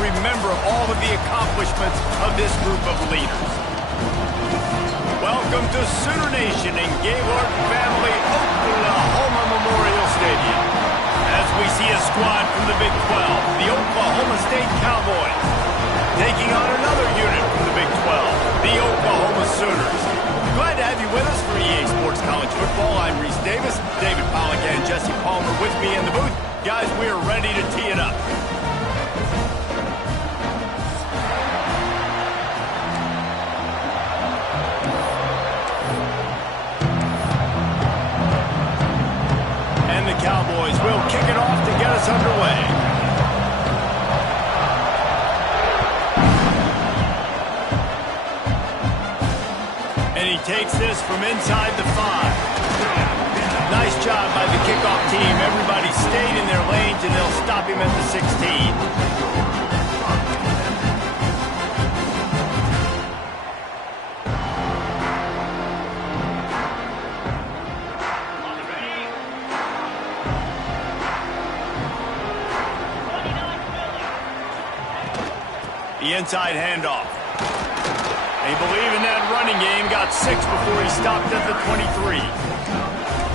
remember all of the accomplishments of this group of leaders. Welcome to Sooner Nation in Gaylord Family Oklahoma Memorial Stadium. As we see a squad from the Big 12, the Oklahoma State Cowboys, taking on another unit from the Big 12, the Oklahoma Sooners. Glad to have you with us for EA Sports College Football. I'm Reese Davis, David Pollack, and Jesse Palmer with me in the booth. Guys, we are ready to tee it up. And the Cowboys will kick it off to get us underway. And he takes this from inside the 5. Nice job by the kickoff team. Everybody stayed in their lanes, and they'll stop him at the 16. The inside handoff. They believe in that running game. Got 6 before he stopped at the 23.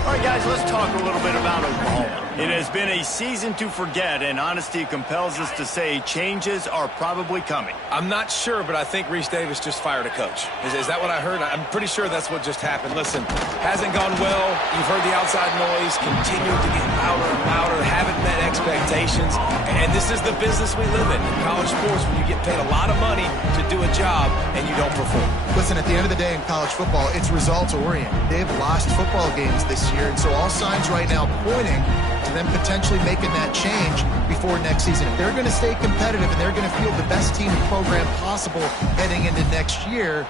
All right, guys, let's talk a little bit about Oklahoma. It has been a season to forget, and honesty compels us to say changes are probably coming. I'm not sure, but I think Reese Davis just fired a coach. Is that what I heard? I'm pretty sure that's what just happened. Listen, hasn't gone well. You've heard the outside noise. Continued to get louder and louder. Haven't met expectations. And this is the business we live in college sports, when you get paid a lot of money to do a job and you don't perform. Listen, at the end of the day in college football, it's results-oriented. They've lost football games this year, and so all signs right now pointing to them potentially making that change before next season. If they're going to stay competitive and they're going to field the best team program possible heading into next year,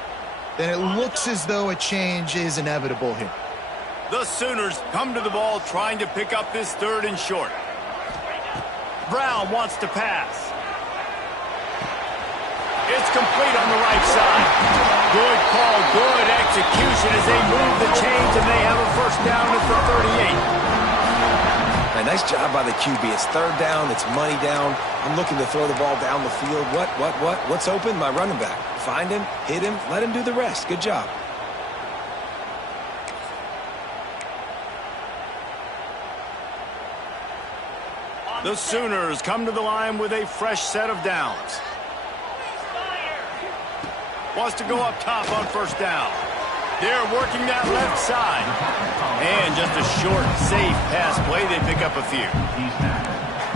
then it looks as though a change is inevitable here. The Sooners come to the ball trying to pick up this 3rd and short. Brown wants to pass. It's complete on the right side. Good call, good execution as they move the chains, and they have a first down at the 38. Nice job by the QB. It's 3rd down. It's money down. I'm looking to throw the ball down the field. What's open? My running back. Find him, hit him, let him do the rest. Good job. The Sooners come to the line with a fresh set of downs. Wants to go up top on first down. They're working that left side. And just a short, safe pass play. They pick up a few.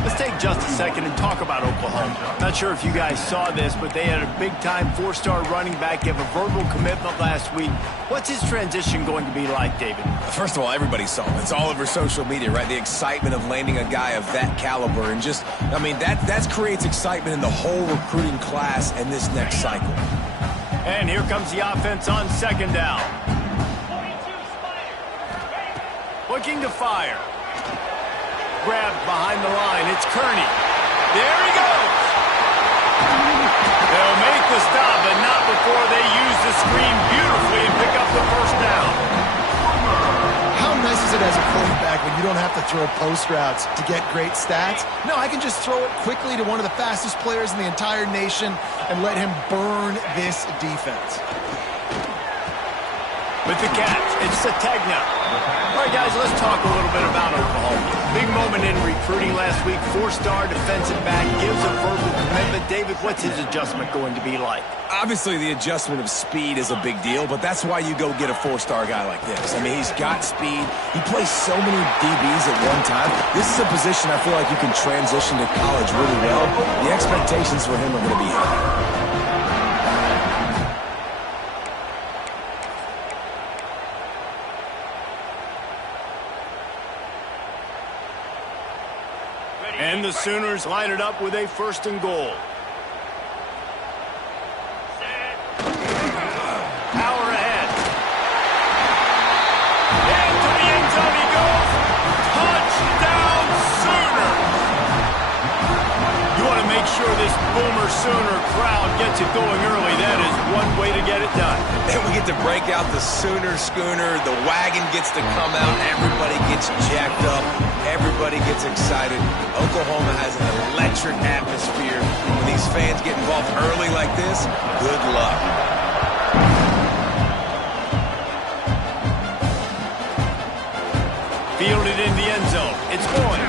Let's take just a second and talk about Oklahoma. Not sure if you guys saw this, but they had a big-time 4-star running back give a verbal commitment last week. What's his transition going to be like, David? First of all, everybody saw it. It's all over social media, right? The excitement of landing a guy of that caliber. And just, I mean, that creates excitement in the whole recruiting class and this next cycle. And here comes the offense on 2nd down. Looking to fire. Grabbed behind the line. It's Kearney. There he goes. They'll make the stop, but not before they use the screen beautifully and pick up the first down. How nice is it as a quarterback when you don't have to throw post routes to get great stats? No, I can just throw it quickly to one of the fastest players in the entire nation and let him burn this defense. With the catch, it's Sategna. All right, guys, let's talk a little bit about Oklahoma. Big moment in recruiting last week. 4-star defensive back gives a verbal commitment. David, what's his adjustment going to be like? Obviously, the adjustment of speed is a big deal, but that's why you go get a 4-star guy like this. I mean, he's got speed. He plays so many DBs at one time. This is a position I feel like you can transition to college really well. The expectations for him are going to be high. And the Sooners line it up with a 1st and goal. Power ahead. Into the end zone he goes. Touchdown, Sooners. You want to make make sure this Boomer Sooner crowd gets it going early. That is one way to get it done. And we get to break out the Sooner Schooner. The wagon gets to come out. Everybody gets jacked up. Everybody gets excited. Oklahoma has an electric atmosphere. When these fans get involved early like this, good luck. Fielded in the end zone. It's going.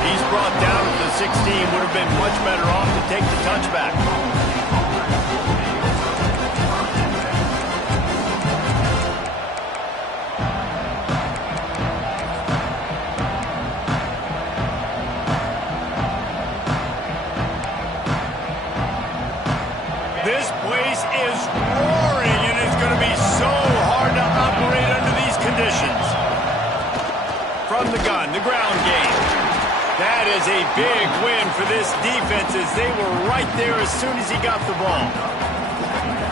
He's brought down to the 16. Would have been much better off to take the touchback. This place is roaring, and it's going to be so hard to operate under these conditions. From the gun, the ground game. That is a big win for this defense as they were right there as soon as he got the ball.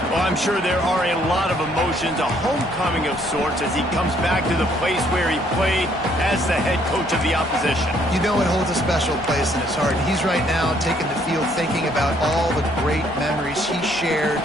Well, I'm sure there are a lot of emotions, a homecoming of sorts as he comes back to the place where he played as the head coach of the opposition. You know it holds a special place in his heart. He's right now taking the field thinking about all the great memories he shared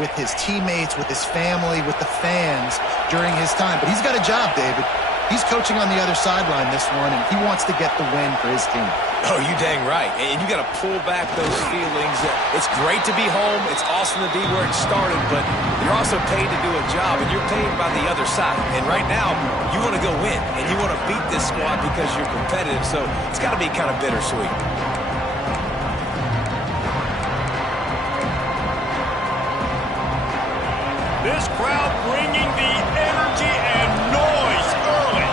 with his teammates, with his family, with the fans during his time. But he's got a job, David. He's coaching on the other sideline this one, and he wants to get the win for his team. Oh, you dang right. And you got to pull back those feelings. It's great to be home. It's awesome to be where it started, but you're also paid to do a job, and you're paid by the other side. And right now, you want to go win, and you want to beat this squad because you're competitive, so it's got to be kind of bittersweet. This crowd bringing the energy and noise early.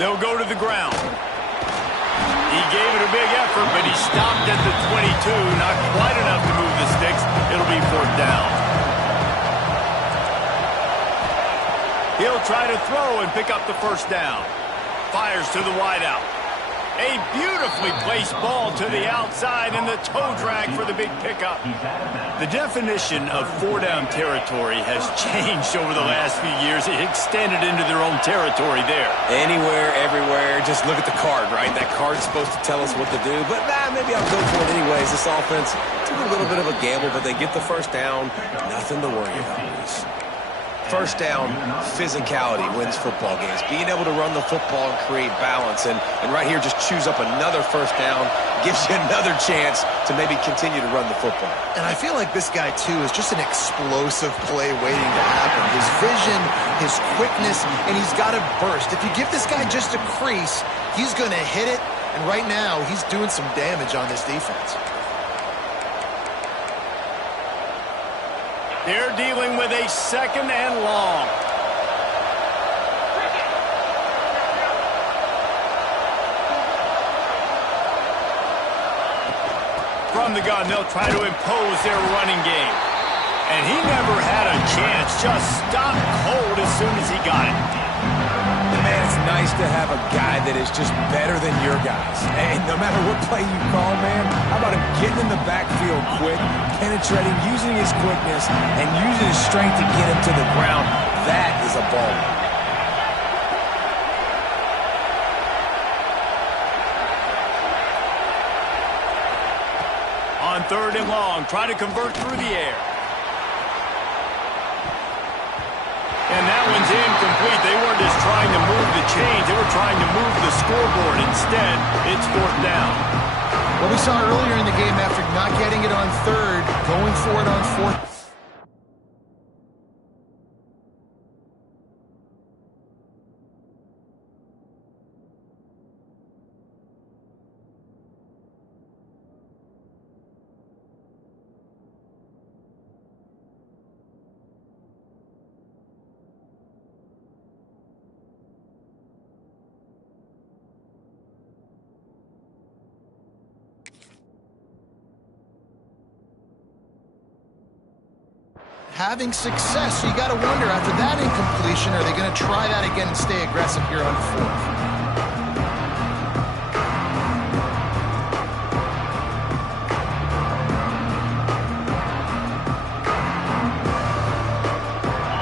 They'll go to the ground. He gave it a big effort, but he stopped at the 22. Not quite enough to move the sticks. It'll be fourth down. He'll try to throw and pick up the first down. Fires to the wideout. A beautifully placed ball to the outside and the toe drag for the big pickup. The definition of four-down territory has changed over the last few years. It extended into their own territory there. Anywhere, everywhere, just look at the card, right? That card's supposed to tell us what to do, but maybe I'll go for it anyways. This offense took a little bit of a gamble, but they get the first down. Nothing to worry about, Reese. First down, physicality wins football games. Being able to run the football and create balance. And right here, just choose up another first down, gives you another chance to maybe continue to run the football. And I feel like this guy, too, is just an explosive play waiting to happen. His vision, his quickness, and he's got to burst. If you give this guy just a crease, he's going to hit it. And right now, he's doing some damage on this defense. They're dealing with a second and long. From the gun, they'll try to impose their running game. And he never had a chance. Just stopped cold as soon as he got it. Man, it's nice to have a guy that is just better than your guys. And no matter what play you call, man, how about him getting in the backfield quick, penetrating, using his quickness, and using his strength to get him to the ground. That is a ball. On third and long, try to convert through the air. And that one's incomplete. They weren't just trying to move the chains. They were trying to move the scoreboard. Instead, it's fourth down. Well, we saw earlier in the game after not getting it on third, going for it on fourth. Having success, so you got to wonder, after that incompletion, are they going to try that again and stay aggressive here on fourth?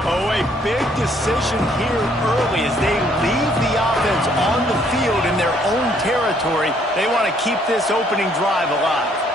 Oh, a big decision here early as they leave the offense on the own territory. They want to keep this opening drive alive.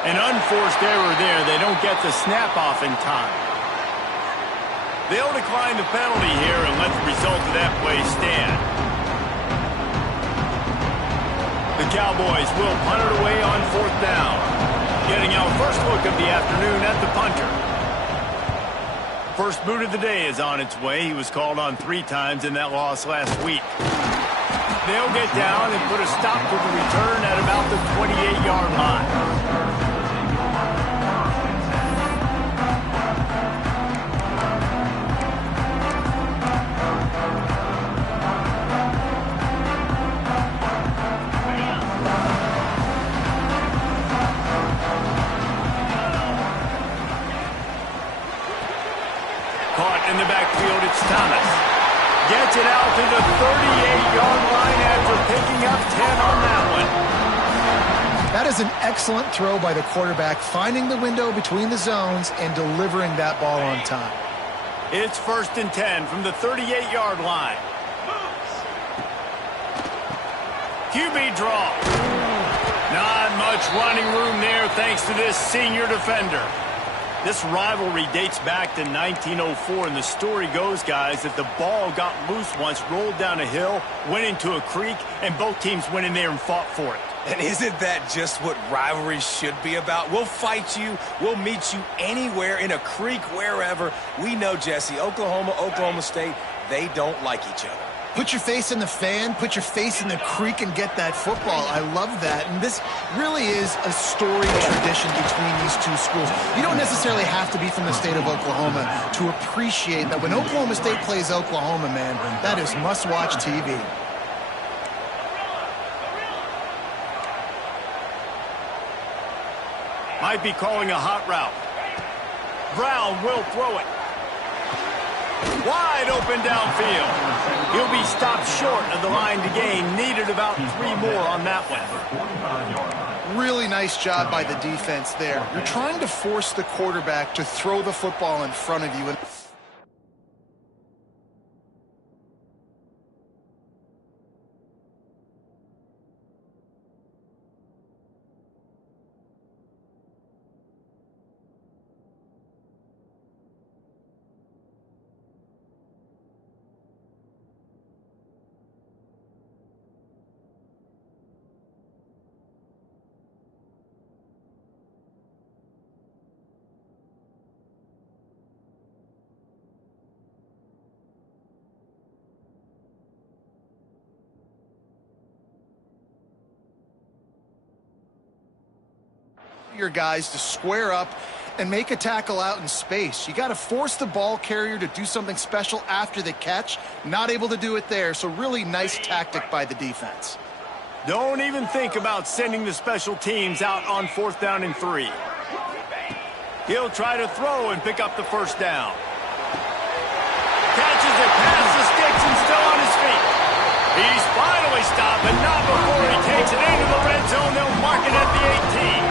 An unforced error there. They don't get the snap off in time. They'll decline the penalty here and let the result of that play stand. The Cowboys will punt it away on 4th down. Getting our first look of the afternoon at the punter. First boot of the day is on its way. He was called on 3 times in that loss last week. They'll get down and put a stop to the return at about the 28-yard line. In the backfield, it's Thomas. Gets it out to the 38-yard line after picking up 10 on that one. That is an excellent throw by the quarterback, finding the window between the zones and delivering that ball on time. It's 1st and 10 from the 38-yard line. QB draw. Not much running room there thanks to this senior defender. This rivalry dates back to 1904, and the story goes, guys, that the ball got loose once, rolled down a hill, went into a creek, and both teams went in there and fought for it. And isn't that just what rivalries should be about? We'll fight you. We'll meet you anywhere, in a creek, wherever. We know, Jesse, Oklahoma, Oklahoma State, they don't like each other. Put your face in the fan, put your face in the creek and get that football. I love that. And this really is a storied tradition between these two schools. You don't necessarily have to be from the state of Oklahoma to appreciate that when Oklahoma State plays Oklahoma, man, that is must-watch TV. Might be calling a hot route. Brown will throw it. Wide open downfield. He'll be stopped short of the line to gain. Needed about 3 more on that one. Really nice job by the defense there. You're trying to force the quarterback to throw the football in front of you. Your guys to square up and make a tackle out in space. You got to force the ball carrier to do something special after the catch. Not able to do it there, so really nice tactic by the defense. Don't even think about sending the special teams out on 4th down and 3. He'll try to throw and pick up the 1st down. Catches it past the sticks and still on his feet. He's finally stopped, but not before he takes it into the red zone. They'll mark it at the 18.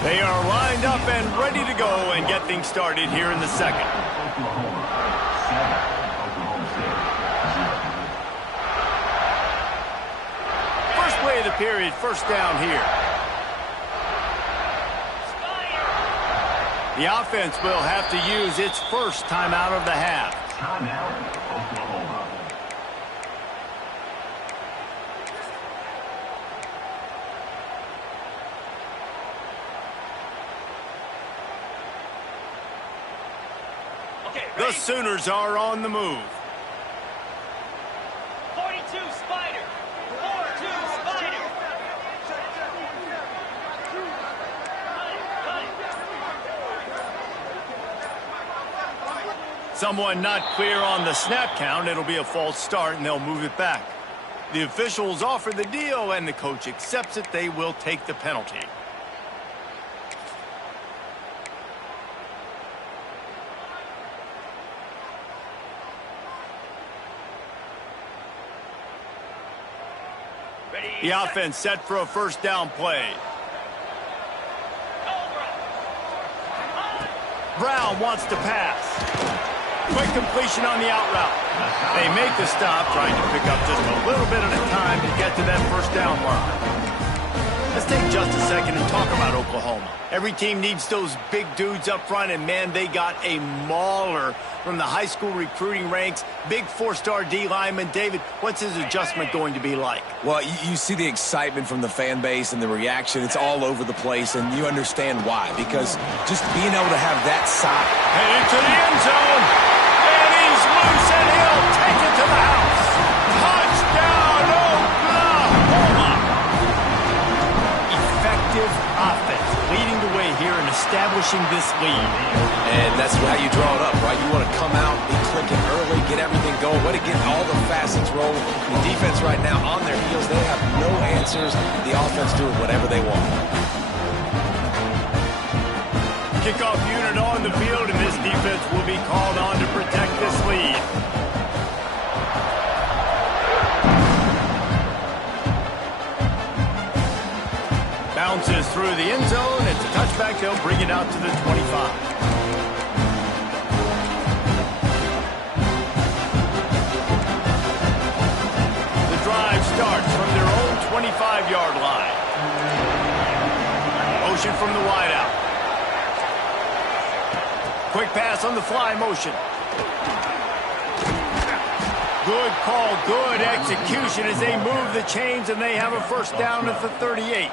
They are lined up and ready to go and get things started here in the second. First play of the period, 1st down here. The offense will have to use its first timeout of the half. The Sooners are on the move. 42 Spider. 4-2 Spider. Someone not clear on the snap count. It'll be a false start, and they'll move it back. The officials offer the deal, and the coach accepts it. They will take the penalty. The offense set for a first down play. Brown wants to pass. Quick completion on the out route. They make the stop, trying to pick up just a little bit at a time to get to that first down mark. Let's take just a second and talk about Oklahoma. Every team needs those big dudes up front, and man, they got a mauler from the high school recruiting ranks. Big four-star D lineman. David, what's his adjustment going to be like? Well, you see the excitement from the fan base and the reaction. It's all over the place, and you understand why. Because just being able to have that side. And into the end zone. And he's loose, and he'll take it to the house. Touchdown, Oklahoma! Effective offense, leading the way here and establishing this lead. And that's how you draw it up, right? You want to come out, be clicking early, get everything going, way to get all the facets rolling. The defense right now on their heels, they have no answers. The offense doing whatever they want. Kickoff unit on the field, and this defense will be called on to protect this lead. Bounces through the end zone. It's a touchback. They'll bring it out to the 25. The drive starts from their own 25-yard line. Motion from the wideout. Quick pass on the fly motion. Good call, good execution as they move the chains, and they have a first down at the 38.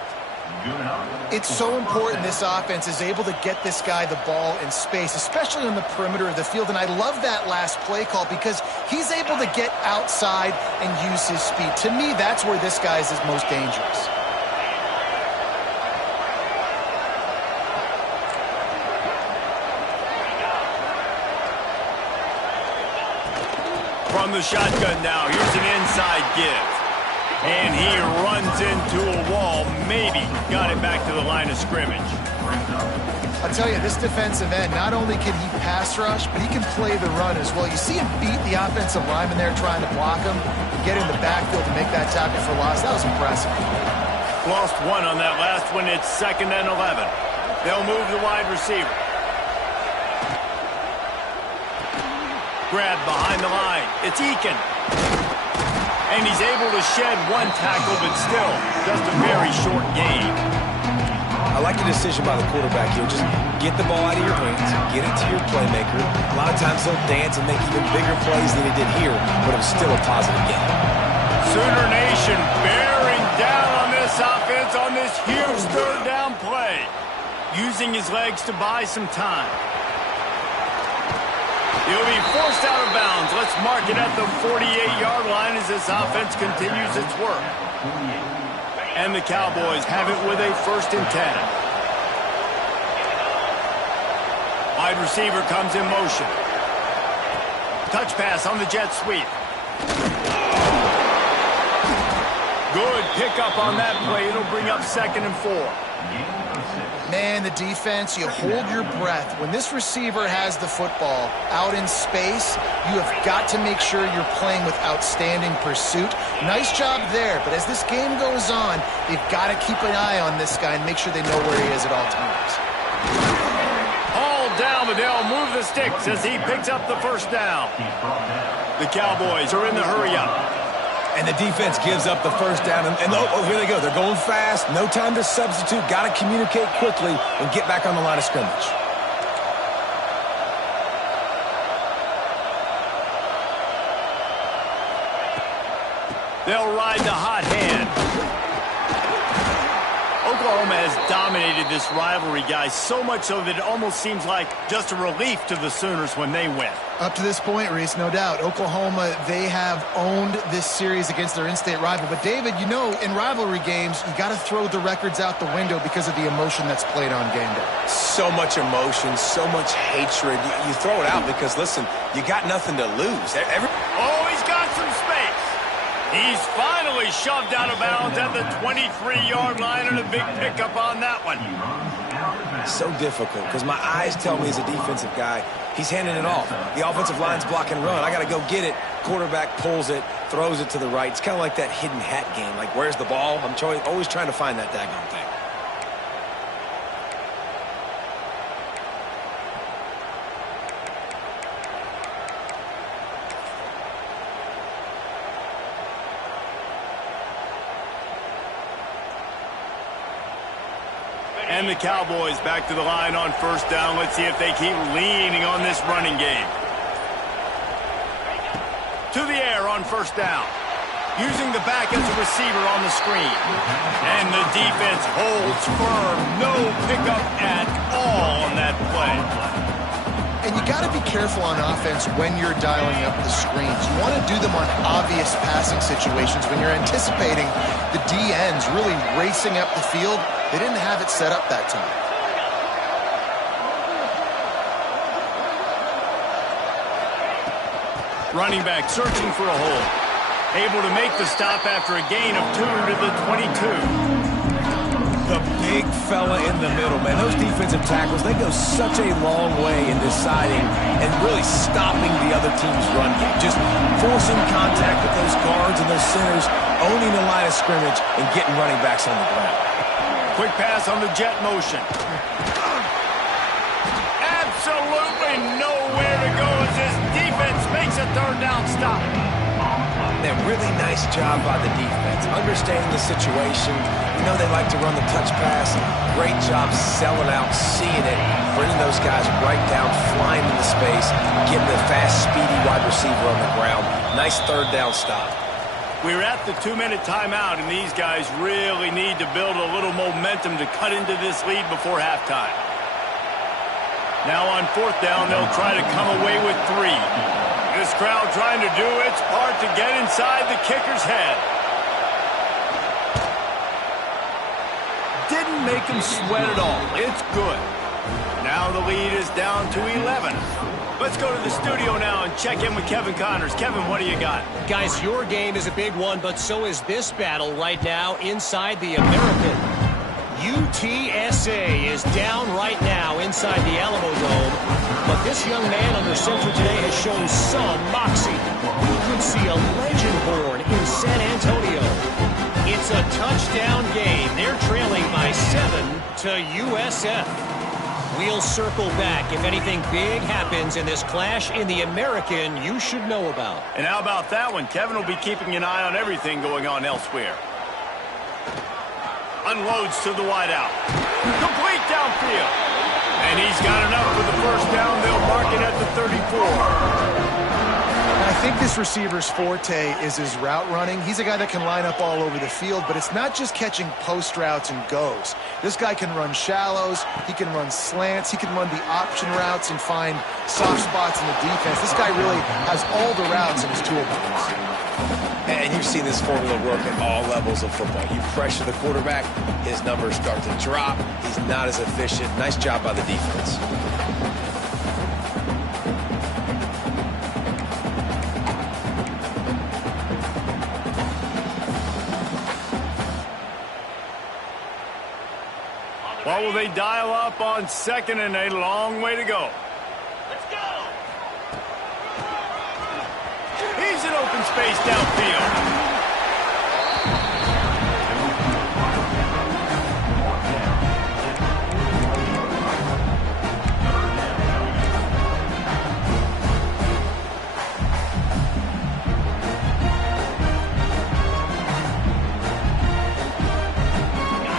It's so important this offense is able to get this guy the ball in space, especially on the perimeter of the field. And I love that last play call because he's able to get outside and use his speed. To me, that's where this guy is most dangerous. From the shotgun now, here's an inside give. And he runs into a wall, maybe got it back to the line of scrimmage. I'll tell you, this defensive end, not only can he pass rush, but he can play the run as well. You see him beat the offensive lineman there trying to block him, get in the backfield to make that tackle for loss. That was impressive. Lost one on that last one. It's 2nd and 11. They'll move the wide receiver. Grab behind the line. It's Eakin. And he's able to shed one tackle, but still just a very short gain. I like the decision by the quarterback here. Just get the ball out of your hands, get it to your playmaker. A lot of times they'll dance and make even bigger plays than he did here, but it was still a positive game. Sooner Nation bearing down on this offense on this huge third down play. Using his legs to buy some time. He'll be forced out of bounds. Let's mark it at the 48-yard line as this offense continues its work. And the Cowboys have it with a 1st and 10. Wide receiver comes in motion. Touch pass on the jet sweep. Good pickup on that play. It'll bring up 2nd and 4. Man, the defense, you hold your breath. When this receiver has the football out in space, you have got to make sure you're playing with outstanding pursuit. Nice job there, but as this game goes on, they've got to keep an eye on this guy and make sure they know where he is at all times. All down, but they'll move the sticks as he picks up the first down. The Cowboys are in the hurry-up. And the defense gives up the first down. And oh, here they go. They're going fast. No time to substitute. Got to communicate quickly and get back on the line of scrimmage. They'll ride the hot hand. Oklahoma has dominated this rivalry, guys, so much so that it almost seems like just a relief to the Sooners when they win. Up to this point, Reese, no doubt. Oklahoma, they have owned this series against their in-state rival. But, David, you know, in rivalry games, you got to throw the records out the window because of the emotion that's played on game day. So much emotion, so much hatred. You throw it out because, listen, you got nothing to lose. Oh, he's got some space. He's finally shoved out of bounds at the 23-yard line, and a big pickup on that one. So difficult because my eyes tell me as a defensive guy, he's handing it off. The offensive line's block and run. I got to go get it. Quarterback pulls it, throws it to the right. It's kind of like that hidden hat game. Like, where's the ball? I'm always trying to find that daggone thing. And the Cowboys back to the line on first down. Let's see if they keep leaning on this running game. To the air on first down. Using the back as a receiver on the screen. And the defense holds firm. No pickup at all on that play. And you got to be careful on offense when you're dialing up the screens. You want to do them on obvious passing situations when you're anticipating the DNs really racing up the field. They didn't have it set up that time. Running back searching for a hole. Able to make the stop after a gain of 2 to the 22. The big fella in the middle, man. Those defensive tackles, they go such a long way in deciding and really stopping the other team's run game. Just forcing contact with those guards and those centers, owning the line of scrimmage, and getting running backs on the ground. Quick pass on the jet motion. Absolutely nowhere to go as this defense makes a third down stop. A really nice job by the defense, understanding the situation. You know they like to run the touch pass. Great job selling out, seeing it, bringing those guys right down, flying into space, getting the fast, speedy wide receiver on the ground. Nice third down stop. We're at the 2-minute timeout, and these guys really need to build a little momentum to cut into this lead before halftime. Now on fourth down, they'll try to come away with 3. This crowd trying to do its part to get inside the kicker's head. Didn't make him sweat at all. It's good. Now the lead is down to 11. Let's go to the studio now and check in with Kevin Connors. Kevin, what do you got? Guys, your game is a big one, but so is this battle right now inside the American. UTSA is down right now inside the Alamo Dome, but this young man under center today has shown some moxie. We could see a legend born in San Antonio. It's a touchdown game. They're trailing by 7 to USF. We'll circle back if anything big happens in this clash in the American you should know about. And how about that one? Kevin will be keeping an eye on everything going on elsewhere. Unloads to the wideout. Complete downfield. And he's got enough for the first down. They'll mark it at the 34. I think this receiver's forte is his route running. He's a guy that can line up all over the field, but it's not just catching post routes and goes. This guy can run shallows, he can run slants, he can run the option routes and find soft spots in the defense. This guy really has all the routes in his toolbox. And you've seen this formula work at all levels of football. You pressure the quarterback, his numbers start to drop. He's not as efficient. Nice job by the defense. What will they dial up on second and a long way to go? Let's go. He's in open space downfield.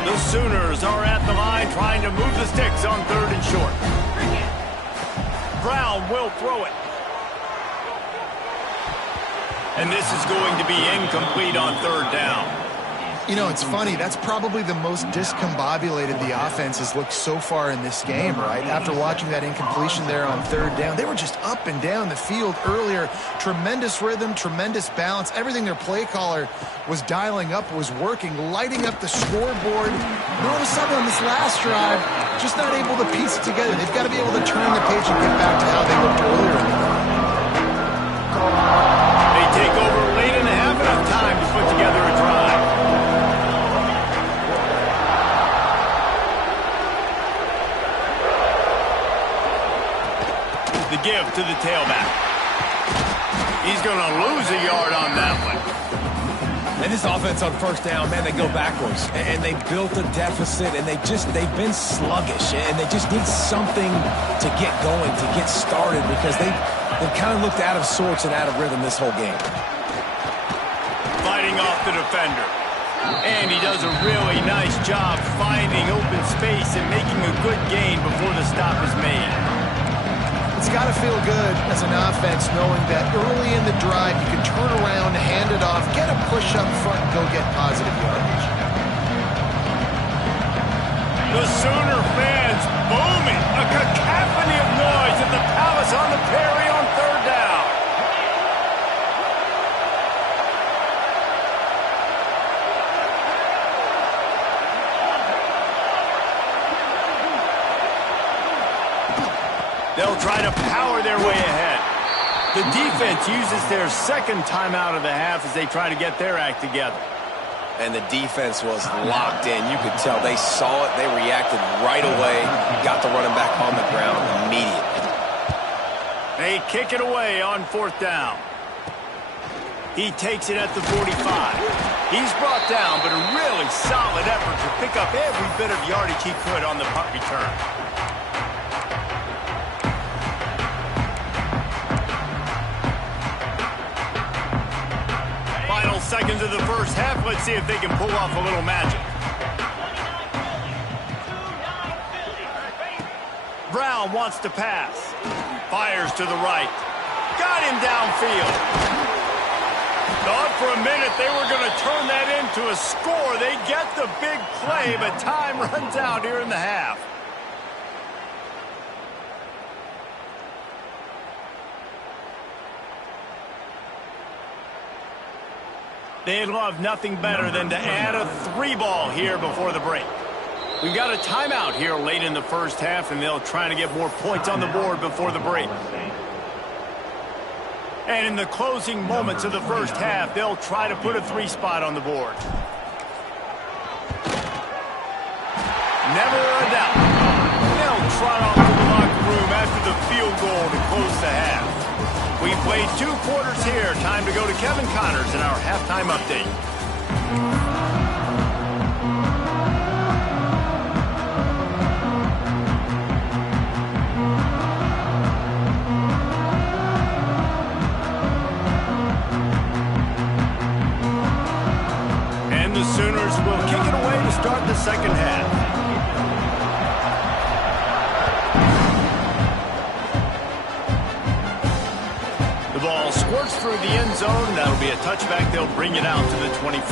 The Sooners are at the line trying to move the sticks on third and short. Brown will throw it. And this is going to be incomplete on third down. You know, it's funny. That's probably the most discombobulated the offense has looked so far in this game, right? After watching that incompletion there on third down, they were just up and down the field earlier. Tremendous rhythm, tremendous balance. Everything their play caller was dialing up was working, lighting up the scoreboard. And all of a sudden on this last drive, just not able to piece it together. They've got to be able to turn the page and get back to how they looked earlier in the game. They take over late in the half, enough time to give to the tailback. He's going to lose a yard on that one. And this offense on first down, man, they go backwards. And they built a deficit, and they've been sluggish. And they just need something to get going, to get started, because they've kind of looked out of sorts and out of rhythm this whole game. Fighting off the defender. And he does a really nice job finding open space and making a good gain before the stop is made. It's got to feel good as an offense knowing that early in the drive you can turn around, hand it off, get a push up front, and go get positive yardage. The Sooner fans booming. A cacophony of noise at the Palace on the Perry on third down. They'll try to power their way ahead. The defense uses their second timeout of the half as they try to get their act together. And the defense was locked in. You could tell they saw it. They reacted right away. Got the running back on the ground immediately. They kick it away on fourth down. He takes it at the 45. He's brought down, but a really solid effort to pick up every bit of yardage he could on the punt return. Final seconds of the first half. Let's see if they can pull off a little magic. Brown wants to pass. Fires to the right. Got him downfield. Thought for a minute they were going to turn that into a score. They get the big play, but time runs out here in the half. They'd love nothing better than to add a 3-ball here before the break. We've got a timeout here late in the first half, and they'll try to get more points on the board before the break. And in the closing moments of the first half, they'll try to put a 3-spot on the board. Never a doubt. They'll trot off to the locker room after the field goal to close the half. We played 2 quarters here. Time to go to Kevin Connors in our halftime update. And the Sooners will kick it away to start the second half. The ball squirts through the end zone. That'll be a touchback. They'll bring it out to the 25.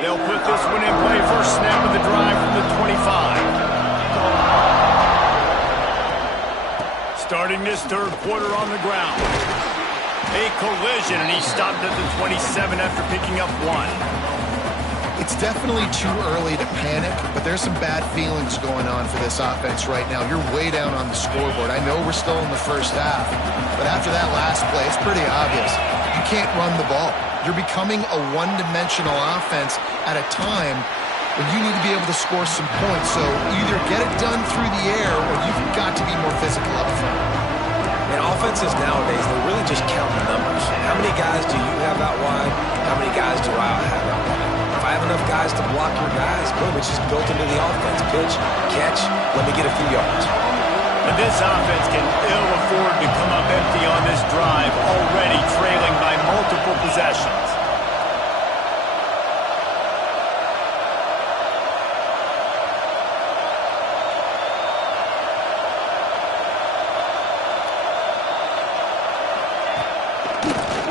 They'll put this one in play. First snap of the drive from the 25. Starting this third quarter on the ground. A collision, and he stopped at the 27 after picking up 1. It's definitely too early to panic, but there's some bad feelings going on for this offense right now. You're way down on the scoreboard. I know we're still in the first half, but after that last play, it's pretty obvious. You can't run the ball. You're becoming a one-dimensional offense at a time when you need to be able to score some points. So either get it done through the air or you've got to be more physical up front. And offenses nowadays, they really just count the numbers. How many guys do you have out wide? How many guys do I have out wide? If I have enough guys to block your guys, boom, it's just built into the offense. Pitch, catch, let me get a few yards. But this offense can ill afford to come up empty on this drive, already trailing by multiple possessions.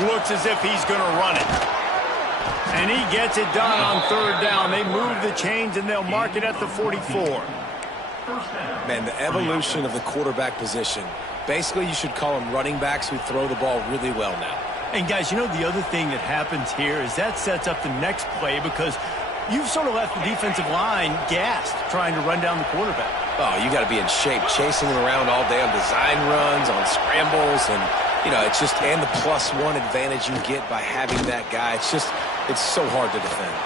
Looks as if he's going to run it. And he gets it done on third down. They move the chains, and they'll mark it at the 44. Man, the evolution of the quarterback position. Basically, you should call them running backs who throw the ball really well now. And, guys, you know the other thing that happens here is that sets up the next play because you've sort of left the defensive line gassed trying to run down the quarterback. Oh, you got to be in shape, chasing him around all day on design runs, on scrambles, and, you know, it's just, and the +1 advantage you get by having that guy. It's so hard to defend.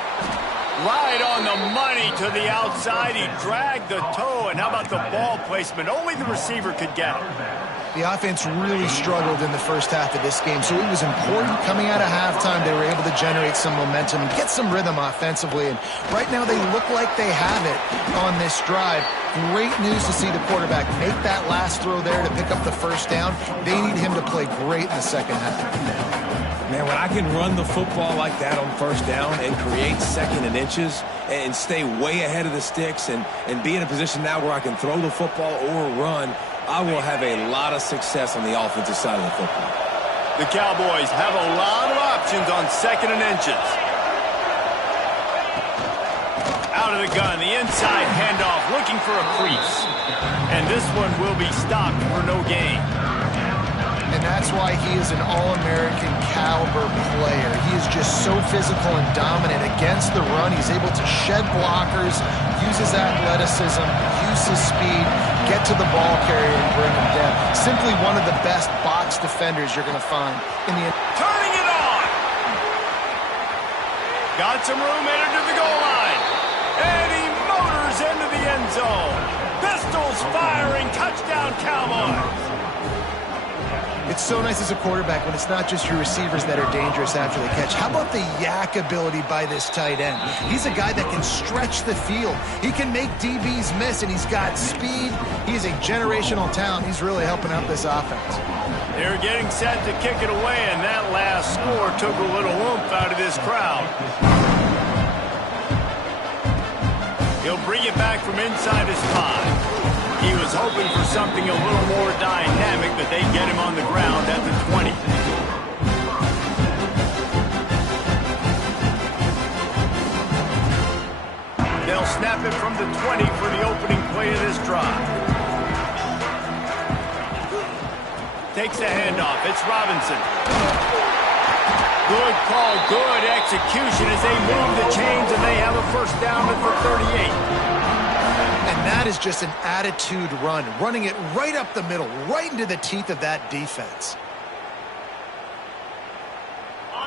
Right on the money to the outside. He dragged the toe, and how about the ball placement? Only the receiver could get it. The offense really struggled in the first half of this game, so it was important coming out of halftime. They were able to generate some momentum and get some rhythm offensively, and right now they look like they have it on this drive. Great news to see the quarterback make that last throw there to pick up the first down. They need him to play great in the second half. Man, when I can run the football like that on first down and create second and inches and stay way ahead of the sticks and be in a position now where I can throw the football or run, I will have a lot of success on the offensive side of the football. The Cowboys have a lot of options on second and inches. Out of the gun, the inside handoff, looking for a crease. And this one will be stopped for no gain. And that's why he is an All-American caliber player. He is just so physical and dominant against the run. He's able to shed blockers, use his athleticism, use his speed, get to the ball carrier and bring him down. Simply one of the best box defenders you're going to find in the... Turning it on! Got some room, entered to the goal line. And he motors into the end zone. Pistols firing, touchdown Cowboys! It's so nice as a quarterback when it's not just your receivers that are dangerous after the catch. How about the yak ability by this tight end? He's a guy that can stretch the field. He can make DBs miss, and he's got speed. He's a generational talent. He's really helping out this offense. They're getting set to kick it away, and that last score took a little oomph out of this crowd. He'll bring it back from inside his 5. He was hoping for something a little more dynamic, but they get him on the ground at the 20. They'll snap it from the 20 for the opening play of this drive. Takes a handoff. It's Robinson. Good call, good execution as they move the chains, and they have a first down at the 38. And that is just an attitude run, running it right up the middle, right into the teeth of that defense.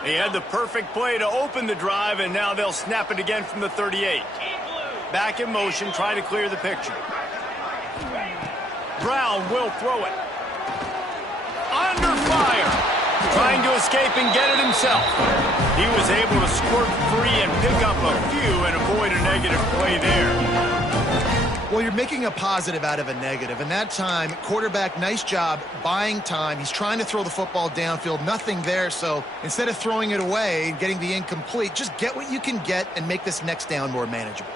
He had the perfect play to open the drive, and now they'll snap it again from the 38. Back in motion, trying to clear the picture. Brown will throw it. Under fire. Trying to escape and get it himself. He was able to squirt free and pick up a few and avoid a negative play there. Well, you're making a positive out of a negative, and that time, quarterback, nice job buying time. He's trying to throw the football downfield, nothing there, so instead of throwing it away and getting the incomplete, just get what you can get and make this next down more manageable.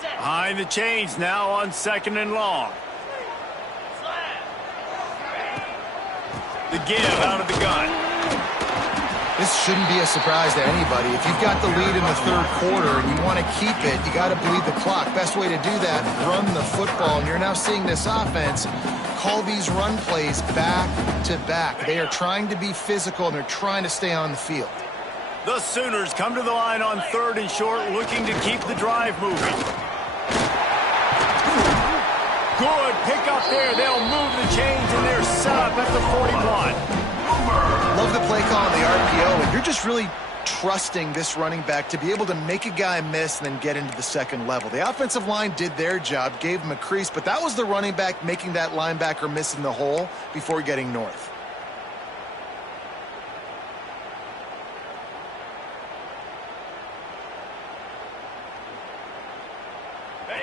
Behind the chains now on second and long. The give out of the gun. This shouldn't be a surprise to anybody. If you've got the lead in the third quarter and you want to keep it, you got to bleed the clock. Best way to do that, run the football. And you're now seeing this offense call these run plays back to back. They are trying to be physical, and they're trying to stay on the field. The Sooners come to the line on third and short, looking to keep the drive moving. Good pick up there. They'll move the chains, and they're set up at the 41. Love the play call on the RPO, and you're just really trusting this running back to be able to make a guy miss and then get into the second level. The offensive line did their job, gave him a crease, but that was the running back making that linebacker miss in the hole before getting north.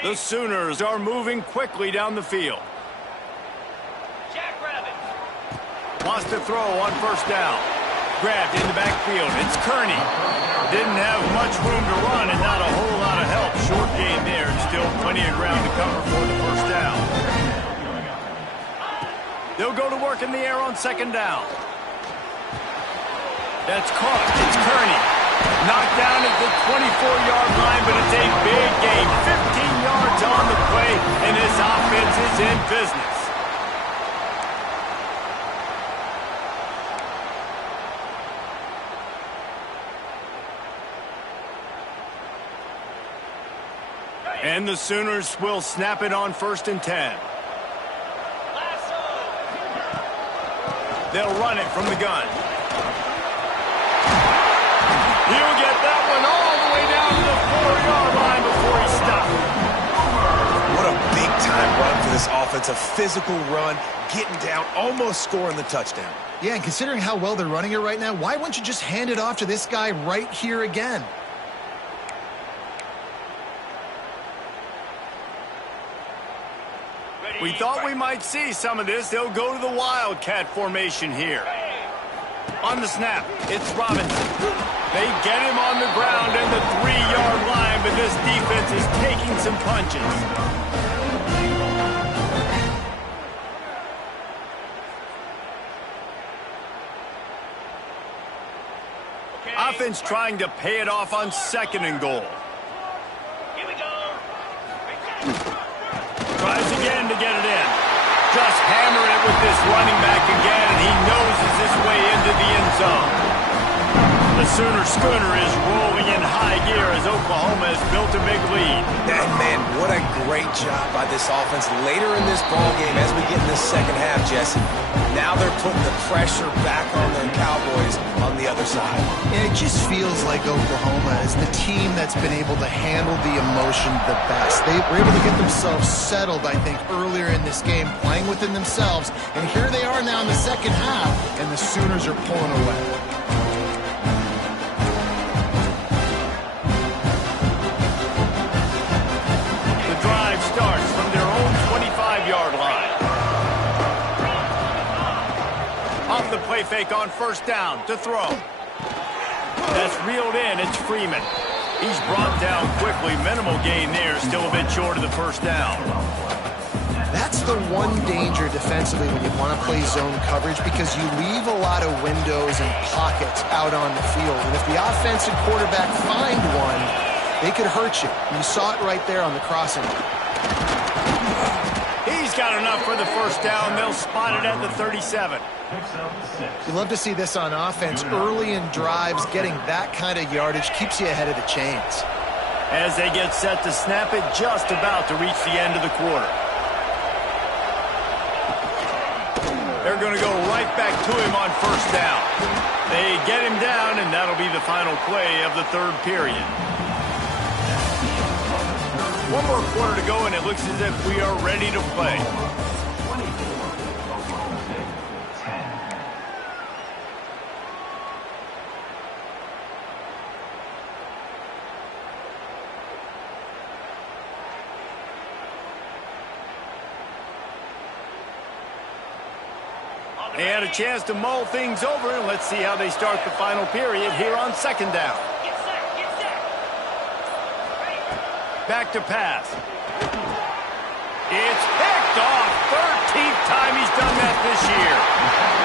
The Sooners are moving quickly down the field. Wants to throw on first down. Grabbed in the backfield. It's Kearney. Didn't have much room to run and not a whole lot of help. Short gain there and still plenty of ground to cover for the first down. They'll go to work in the air on second down. That's caught. It's Kearney. Knocked down at the 24-yard line, but it's a big gain. 15 yards on the play, and this offense is in business. And the Sooners will snap it on 1st and 10. They'll run it from the gun. He'll get that one all the way down to the 4-yard line before he stopped. What a big-time run for this offense. A physical run, getting down, almost scoring the touchdown. Yeah, and considering how well they're running it right now, why wouldn't you just hand it off to this guy right here again? We thought we might see some of this. They'll go to the Wildcat formation here. On the snap, it's Robinson. They get him on the ground at the 3-yard line, but this defense is taking some punches. Offense trying to pay it off on 2nd and goal. Here we go. Tries again to get it in. Just hammering it with this running back again, and he noses his way into the end zone. The Sooner schooner is rolling in high gear as Oklahoma has built a big lead. And, man, what a great job by this offense later in this ballgame as we get in the second half, Jesse. Now they're putting the pressure back on the Cowboys on the other side. And it just feels like Oklahoma is the team that's been able to handle the emotion the best. They were able to get themselves settled, I think, earlier in this game, playing within themselves. And here they are now in the second half, and the Sooners are pulling away. The drive starts from their own 25-yard line. Off the play fake on 1st down to throw. That's reeled in. It's Freeman. He's brought down quickly. Minimal gain there. Still a bit short of the 1st down. That's the one danger defensively when you want to play zone coverage, because you leave a lot of windows and pockets out on the field. And if the offensive quarterback find one, they could hurt you. You saw it right there on the crossing. He's got enough for the 1st down. They'll spot it at the 37. You love to see this on offense. Early in drives, getting that kind of yardage keeps you ahead of the chains. As they get set to snap it, just about to reach the end of the quarter. They're going to go right back to him on 1st down. They get him down, and that'll be the final play of the 3rd period. One more quarter to go, and it looks as if we are ready to play. They had a chance to mull things over, and let's see how they start the final period here on 2nd down. Get set, get set. Back to pass. It's picked off. 13th time he's done that this year.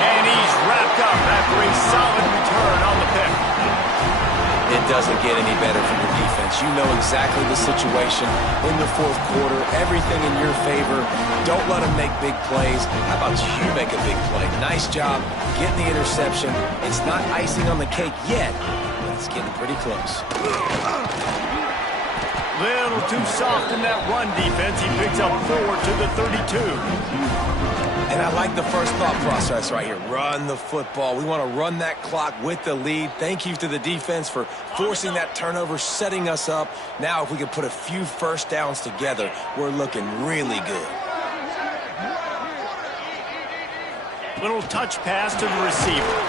And he's wrapped up after a solid return on the pick. It doesn't get any better from the defense. You know exactly the situation in the 4th quarter. Everything in your favor. Don't let them make big plays. How about you make a big play? Nice job getting the interception. It's not icing on the cake yet, but it's getting pretty close. Little too soft in that run defense. He picks up 4 to the 32. And I like the first thought process right here. Run the football. We want to run that clock with the lead. Thank you to the defense for forcing that turnover, setting us up. Now, if we could put a few 1st downs together, we're looking really good. Little touch pass to the receiver.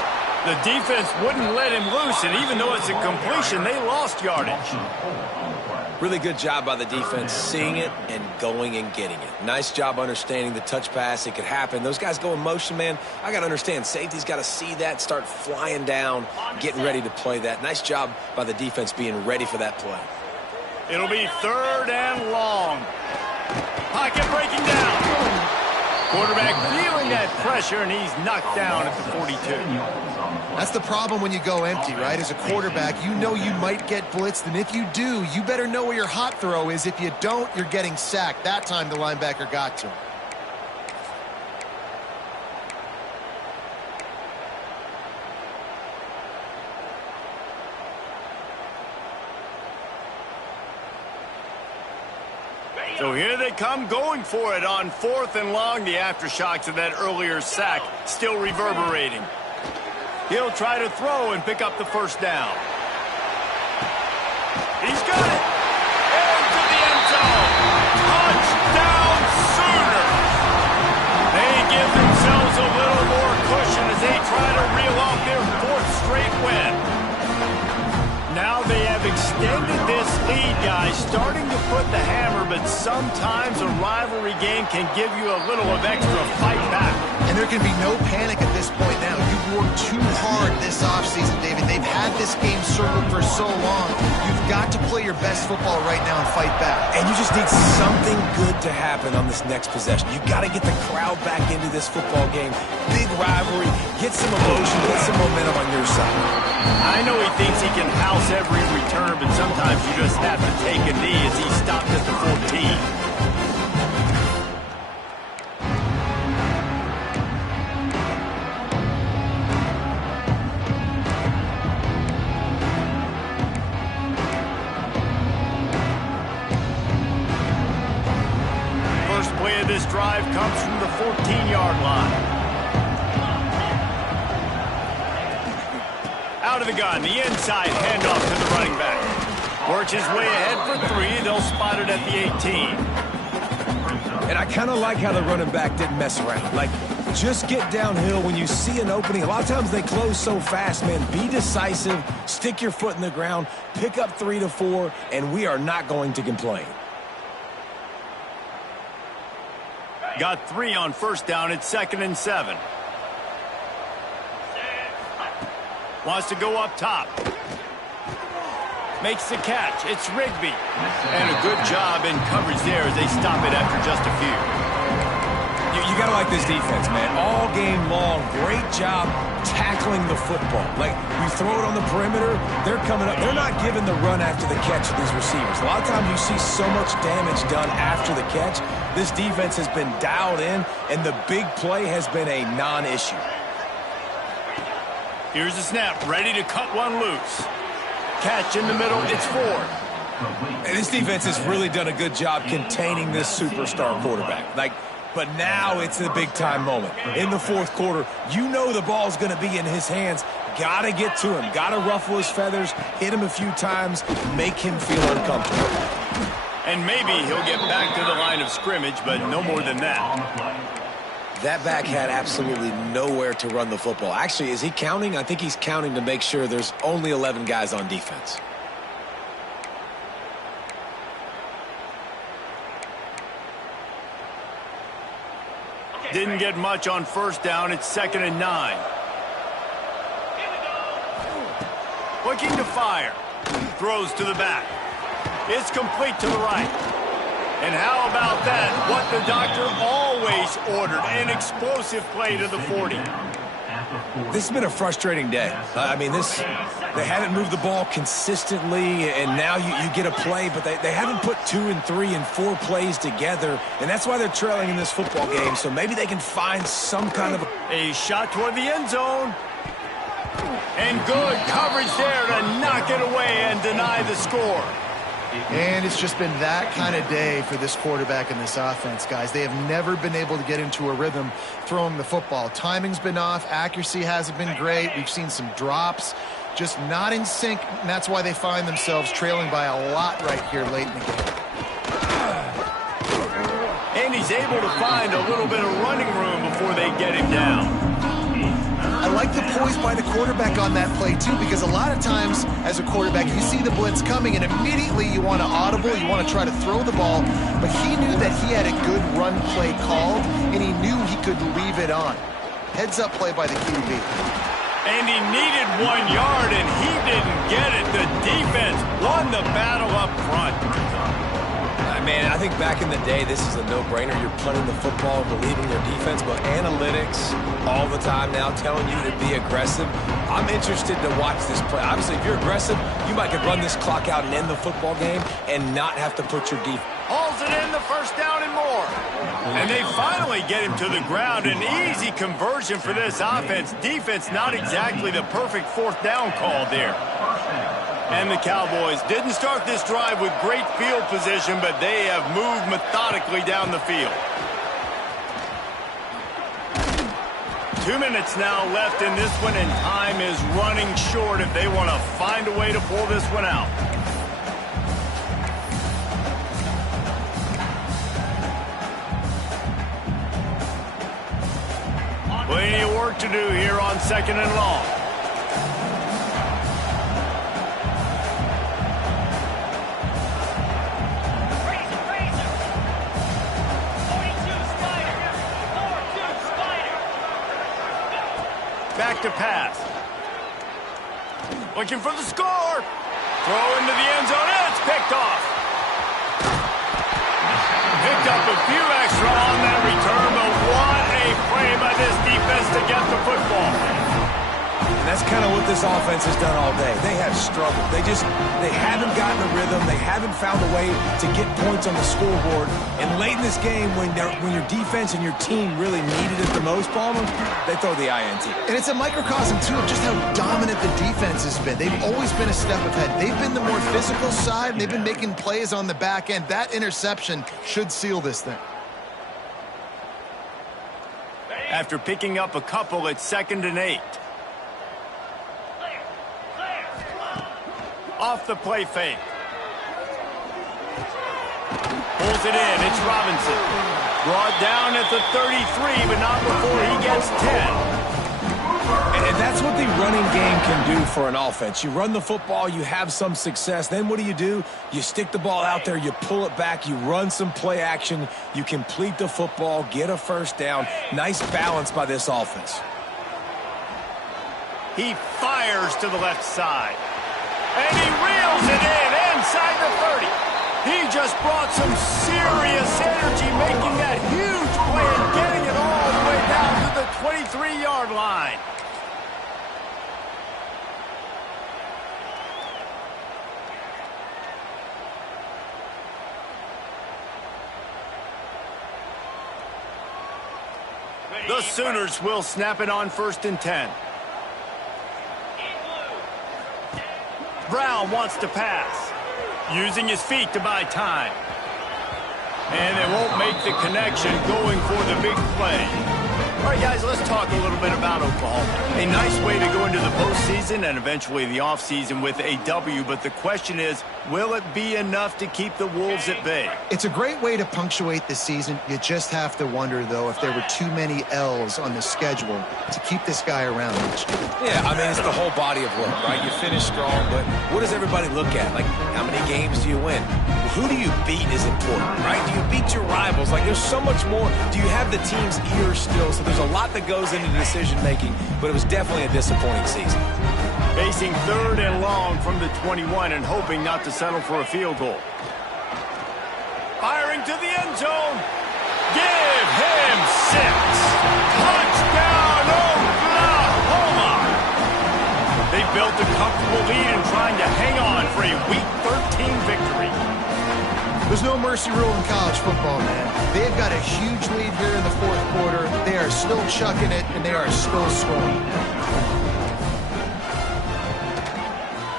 The defense wouldn't let him loose, and even though it's a completion, they lost yardage. Really good job by the defense, seeing it and going and getting it. Nice job understanding the touch pass. It could happen. Those guys go in motion, man. I got to understand, safety's got to see that, start flying down, getting ready to play that. Nice job by the defense being ready for that play. It'll be 3rd and long. Pocket breaking down. Quarterback feeling that pressure, and he's knocked down at the 42. That's the problem when you go empty, right? As a quarterback, you know you might get blitzed, and if you do, you better know where your hot throw is. If you don't, you're getting sacked. That time the linebacker got to him. So here they come going for it on 4th and long. The aftershocks of that earlier sack still reverberating. He'll try to throw and pick up the first down. He's got it. Into the end zone. Touchdown Sooners. They give themselves a little more cushion as they try to reel off their 4th straight win. Now they have extended this lead, guys, starting to put the hammer, but sometimes a rivalry game can give you a little of extra fight back. And there can be no panic at this point now. You've worked too hard this offseason, David. They've had this game circled for so long. You've got to play your best football right now and fight back. And you just need something good to happen on this next possession. You got to get the crowd back into this football game. Big rivalry. Get some emotion. Get some momentum on your side. I know he thinks he can house every return, but sometimes you just have to take a knee as he stopped at the 14. First play of this drive comes from the 14-yard line. Out of the gun, the inside handoff to the running back. Works his way ahead for 3. They'll spot it at the 18. And I kind of like how the running back didn't mess around. Like, just get downhill when you see an opening. A lot of times they close so fast, man. Be decisive, stick your foot in the ground, pick up 3 to 4, and we are not going to complain. Got 3 on first down. It's 2nd and 7. Wants to go up top. Makes the catch. It's Rigby. And a good job in coverage there as they stop it after just a few. You got to like this defense, man. All game long, great job tackling the football. Like, you throw it on the perimeter, they're coming up. They're not giving the run after the catch to these receivers. A lot of times you see so much damage done after the catch. This defense has been dialed in, and the big play has been a non-issue. Here's the snap, ready to cut one loose. Catch in the middle, it's Ford. And this defense has really done a good job containing this superstar quarterback. But now it's a big-time moment. In the 4th quarter, you know the ball's going to be in his hands. Got to get to him. Got to ruffle his feathers, hit him a few times, make him feel uncomfortable. And maybe he'll get back to the line of scrimmage, but no more than that. That back had absolutely nowhere to run the football. Actually, is he counting? I think he's counting to make sure there's only 11 guys on defense. Didn't get much on first down. It's 2nd and 9. Looking to fire. Throws to the back. It's complete to the right. And how about that? What the doctor always ordered. An explosive play to the 40. This has been a frustrating day. They haven't moved the ball consistently, and now you get a play, but they haven't put 2 and 3 and 4 plays together, and that's why they're trailing in this football game. So maybe they can find some kind of a shot toward the end zone. And good coverage there to knock it away and deny the score. And it's just been that kind of day for this quarterback and this offense, guys. They have never been able to get into a rhythm throwing the football. Timing's been off. Accuracy hasn't been great. We've seen some drops. Just not in sync, and that's why they find themselves trailing by a lot right here late in the game. And he's able to find a little bit of running room before they get him down. I like the poise by the quarterback on that play, too, because a lot of times as a quarterback, you see the blitz coming, and immediately you want to audible, you want to try to throw the ball, but he knew that he had a good run play called, and he knew he could leave it on. Heads-up play by the QB. And he needed 1 yard, and he didn't get it. The defense won the battle up front. Man, I think back in the day, this is a no-brainer. You're punting the football and believing your defense, but analytics all the time now telling you to be aggressive. I'm interested to watch this play. Obviously, if you're aggressive, you might could run this clock out and end the football game and not have to put your defense. Hauls it in, the first down and more. And they finally get him to the ground. An easy conversion for this offense. Defense not exactly the perfect 4th down call there. And the Cowboys didn't start this drive with great field position, but they have moved methodically down the field. 2 minutes now left in this one, and time is running short if they want to find a way to pull this one out. Plenty of work to do here on 2nd and long. Back to pass. Looking for the score. Throw into the end zone. And it's picked off. Picked up a few extra on that return, but what a play by this defense to get the football. And that's kind of what this offense has done all day. They have struggled. They haven't gotten a rhythm. They haven't found a way to get points on the scoreboard. And late in this game, when your defense and your team really needed it the most, Palmer, they throw the INT. And it's a microcosm, too, of just how dominant the defense has been. They've always been a step ahead. They've been the more physical side, and they've been making plays on the back end. That interception should seal this thing. After picking up a couple, it's 2nd and 8. Off the play fake. Pulls it in. It's Robinson. Brought down at the 33, but not before he gets 10. And that's what the running game can do for an offense. You run the football, you have some success. Then what do? You stick the ball out there, you pull it back, you run some play action, you complete the football, get a first down. Nice balance by this offense. He fires to the left side. And he reels it in inside the 30. He just brought some serious energy, making that huge play and getting it all the way down to the 23-yard line. The Sooners will snap it on 1st and 10. Brown wants to pass, using his feet to buy time. And they won't make the connection, going for the big play. All right, guys, let's talk a little bit about Oklahoma. A nice way to go into the postseason and eventually the offseason with a W, but the question is, will it be enough to keep the Wolves at bay? It's a great way to punctuate the season. You just have to wonder, though, if there were too many L's on the schedule to keep this guy around each year. Yeah, I mean, it's the whole body of work, right? You finish strong, but what does everybody look at? Like, how many games do you win? Who do you beat is important, right? Do you beat your rivals? Like, there's so much more. Do you have the team's ear still? So there's a lot that goes into decision-making, but it was definitely a disappointing season. Facing 3rd and long from the 21 and hoping not to settle for a field goal. Firing to the end zone. Give him 6. Touchdown, Oklahoma! They built a comfortable lead and trying to hang on for a Week 13 victory. There's no mercy rule in college football, man. They've got a huge lead here in the 4th quarter. They are still chucking it, and they are still scoring.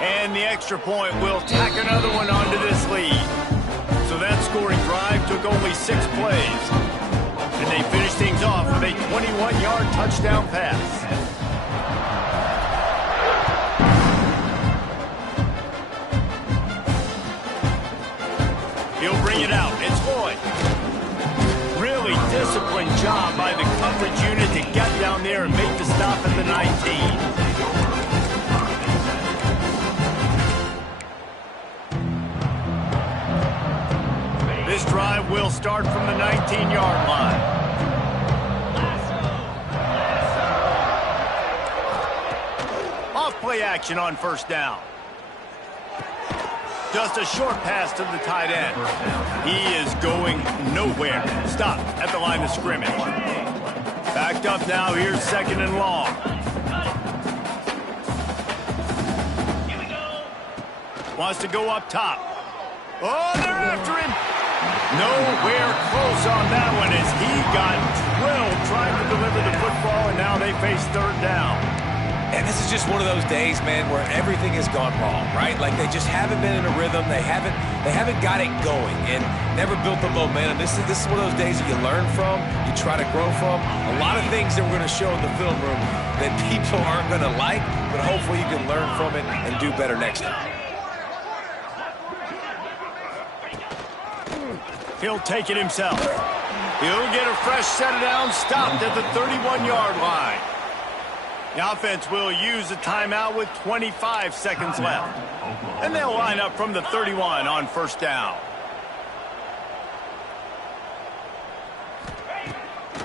And the extra point will tack another one onto this lead. So that scoring drive took only 6 plays. And they finished things off with a 21-yard touchdown pass. He'll bring it out. It's Lloyd. Really disciplined job by the coverage unit to get down there and make the stop at the 19. This drive will start from the 19-yard line. Off play action on 1st down. Just a short pass to the tight end. He is going nowhere. Stop at the line of scrimmage. Backed up now. Here's 2nd and long. Wants to go up top. Oh, they're after him. Nowhere close on that one as he got drilled trying to deliver the football, and now they face 3rd down. And this is just one of those days, man, where everything has gone wrong, right? Like they just haven't been in a rhythm. They haven't got it going and never built the momentum. This is one of those days that you learn from, you try to grow from. A lot of things that we're going to show in the film room that people aren't going to like, but hopefully you can learn from it and do better next time. He'll take it himself. He'll get a fresh set down, stopped at the 31-yard line. The offense will use a timeout with 25 seconds left. And they'll line up from the 31 on first down.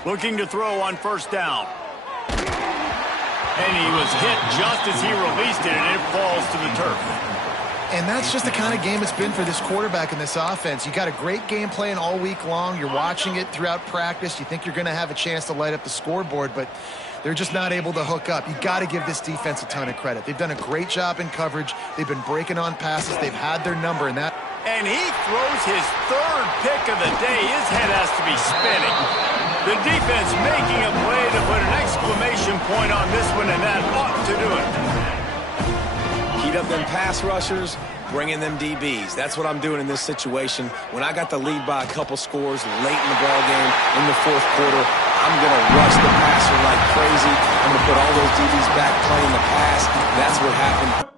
Looking to throw on first down. And he was hit just as he released it, and it falls to the turf. And that's just the kind of game it's been for this quarterback in this offense. You got a great game plan all week long. You're watching it throughout practice. You think you're going to have a chance to light up the scoreboard, but they're just not able to hook up. You got to give this defense a ton of credit. They've done a great job in coverage. They've been breaking on passes. They've had their number, and he throws his third pick of the day. His head has to be spinning. The defense making a play to put an exclamation point on this one, and that ought to do it. Heat up them pass rushers, bring in them DBs. That's what I'm doing in this situation. When I got the lead by a couple scores late in the ball game in the fourth quarter, I'm going to rush the passer like crazy. I'm going to put all those DBs back playing the pass. That's what happened.